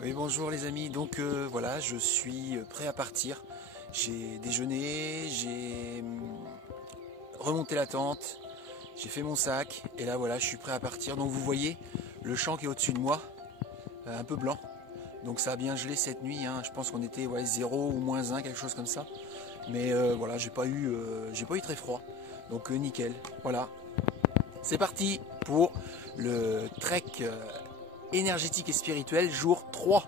Oui, bonjour les amis. Donc voilà, je suis prêt à partir. J'ai déjeuné, j'ai remonté la tente, j'ai fait mon sac et là voilà, je suis prêt à partir. Donc vous voyez le champ qui est au-dessus de moi, un peu blanc. Donc ça a bien gelé cette nuit, hein. Je pense qu'on était 0 ou -1, quelque chose comme ça. Mais voilà, j'ai pas eu très froid. Donc nickel. Voilà. C'est parti pour le trek énergétique et spirituel jour 3.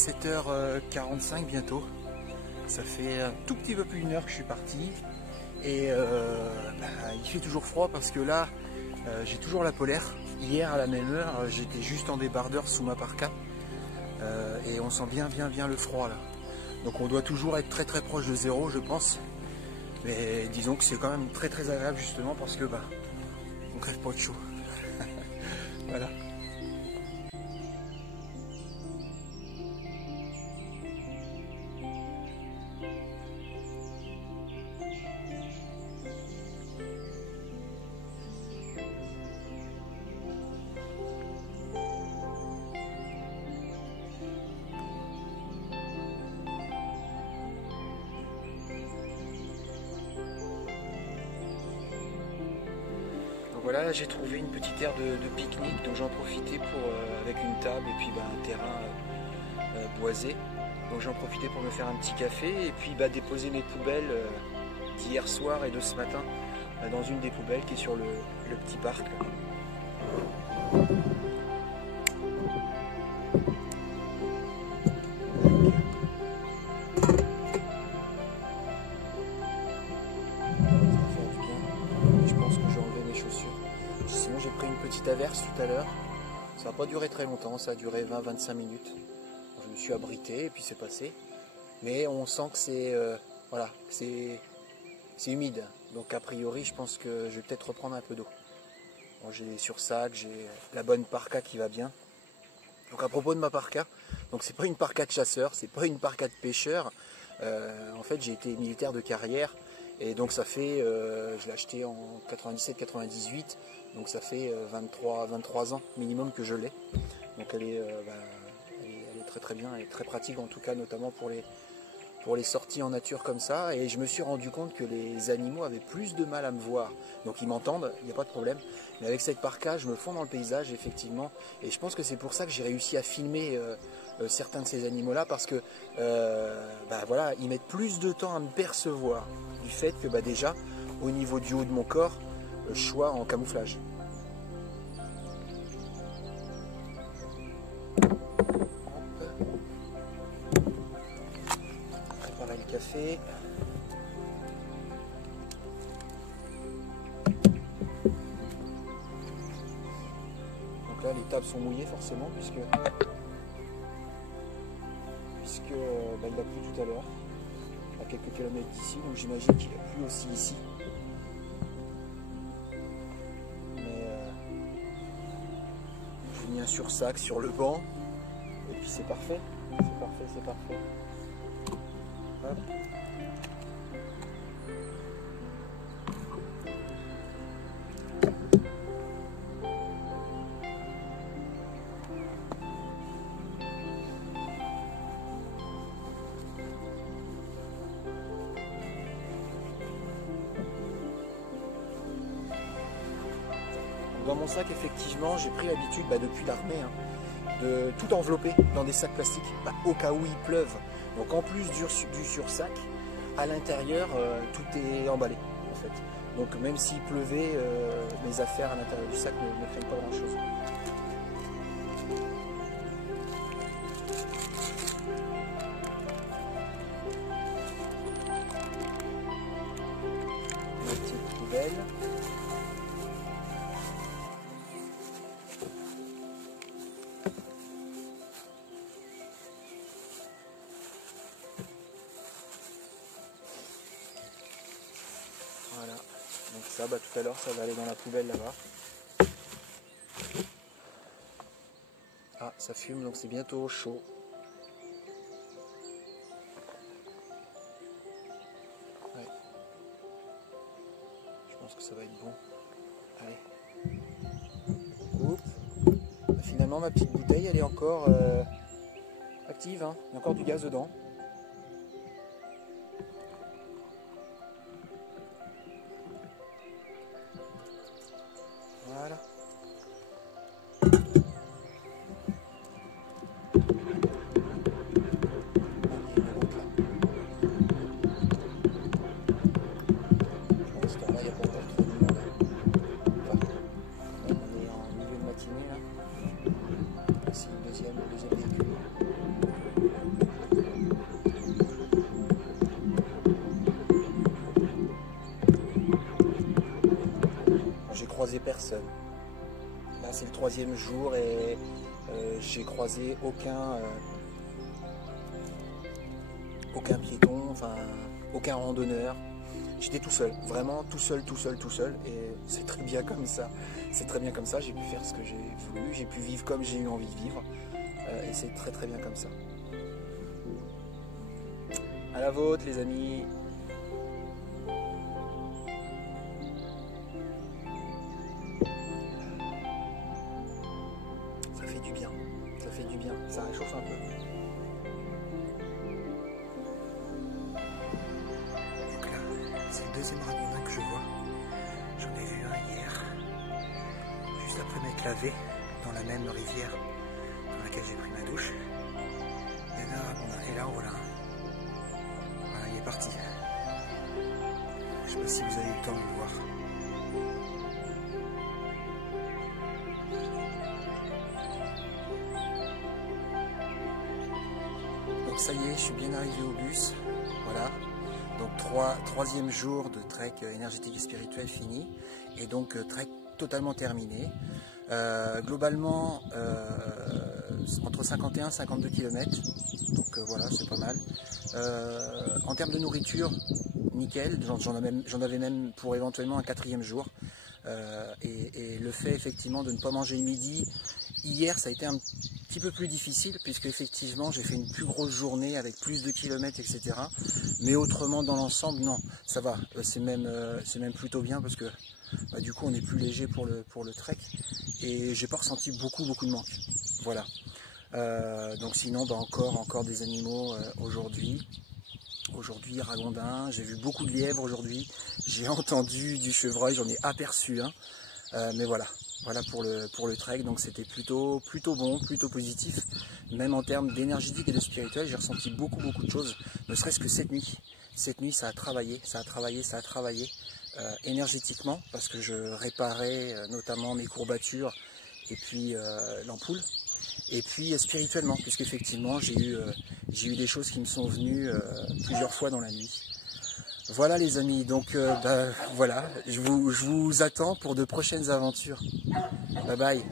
7h45 bientôt. Ça fait un tout petit peu plus d'une heure que je suis parti. Et il fait toujours froid parce que là, j'ai toujours la polaire. Hier à la même heure, j'étais juste en débardeur sous ma parka. Et on sent bien le froid là. Donc on doit toujours être très proche de zéro, je pense. Mais disons que c'est quand même très agréable justement parce que on crève pas de chaud. Voilà. Voilà, j'ai trouvé une petite aire de pique-nique, donc j'en profitais pour, avec une table et puis un terrain boisé. Donc j'en profitais pour me faire un petit café et puis déposer mes poubelles d'hier soir et de ce matin dans une des poubelles qui est sur le petit parc. Sinon j'ai pris une petite averse tout à l'heure, ça n'a pas duré très longtemps, ça a duré 20-25 minutes. Je me suis abrité et puis c'est passé. Mais on sent que c'est voilà, c'est humide, donc a priori je pense que je vais peut-être reprendre un peu d'eau. Bon, j'ai les sursacs, j'ai la bonne parka qui va bien. Donc à propos de ma parka, donc c'est pas une parka de chasseur, c'est pas une parka de pêcheur. En fait j'ai été militaire de carrière. Et donc ça fait, je l'ai acheté en 97-98, donc ça fait 23 ans minimum que je l'ai. Donc elle est très bien, elle est très pratique en tout cas, notamment pour les sorties en nature comme ça. Et je me suis rendu compte que les animaux avaient plus de mal à me voir. Donc ils m'entendent, il n'y a pas de problème. Mais avec cette parka, je me fonds dans le paysage effectivement. Et je pense que c'est pour ça que j'ai réussi à filmer certains de ces animaux-là, parce que voilà, ils mettent plus de temps à me percevoir du fait que déjà au niveau du haut de mon corps, je sois en camouflage. Préparer le café. Donc là les tables sont mouillées forcément puisque il a plu tout à l'heure, à quelques kilomètres d'ici, donc j'imagine qu'il a plu aussi ici. Mais j'ai mis un sursac sur le banc, et puis c'est parfait, c'est parfait. Hop. Dans mon sac, effectivement, j'ai pris l'habitude, depuis l'armée, de tout envelopper dans des sacs plastiques, au cas où il pleuve. Donc en plus du sursac, à l'intérieur, tout est emballé, en fait. Donc même s'il pleuvait, mes affaires à l'intérieur du sac ne craignent pas grand-chose. Ma petite poubelle. Voilà, donc ça, tout à l'heure, ça va aller dans la poubelle là-bas. Ah, ça fume, donc c'est bientôt chaud. Ouais. Je pense que ça va être bon. Allez. Coupe. Finalement, ma petite bouteille, elle est encore active, hein. Il y a encore du gaz dedans. Voilà. personne. Là c'est le 3e jour et j'ai croisé aucun piéton, enfin aucun randonneur. J'étais tout seul, vraiment tout seul, et c'est très bien comme ça. C'est très bien comme ça, j'ai pu faire ce que j'ai voulu, j'ai pu vivre comme j'ai eu envie de vivre, et c'est très très bien comme ça. À la vôtre les amis. Ça fait du bien, ça réchauffe un peu. C'est le 2e ragondin que je vois. J'en ai vu un hier, juste après m'être lavé dans la même rivière dans laquelle j'ai pris ma douche. Il y en a un ragondin, et là en voilà un. Voilà, il est parti. Je sais pas si vous avez eu le temps de le voir. Donc ça y est, je suis bien arrivé au bus. Voilà. Donc 3e jour de trek énergétique et spirituel fini, et donc trek totalement terminé. Globalement entre 51 et 52 km, donc voilà, c'est pas mal. En termes de nourriture, nickel, j'en avais même pour éventuellement un 4e jour. Et le fait effectivement de ne pas manger midi, hier ça a été un petit peu plus difficile puisque effectivement j'ai fait une plus grosse journée avec plus de kilomètres, etc. Mais autrement dans l'ensemble, non, ça va, c'est même plutôt bien parce que du coup on est plus léger pour le trek et j'ai pas ressenti beaucoup de manque. Voilà. Donc sinon encore des animaux aujourd'hui. Aujourd'hui, ragondin, j'ai vu beaucoup de lièvres aujourd'hui, j'ai entendu du chevreuil, j'en ai aperçu un, mais voilà pour le trek, donc c'était plutôt bon, plutôt positif, même en termes d'énergétique et de spirituel, j'ai ressenti beaucoup de choses, ne serait-ce que cette nuit ça a travaillé énergétiquement, parce que je réparais notamment mes courbatures et puis l'ampoule. Et puis spirituellement, puisqu'effectivement j'ai eu des choses qui me sont venues plusieurs fois dans la nuit. Voilà les amis, donc voilà, je vous attends pour de prochaines aventures. Bye bye.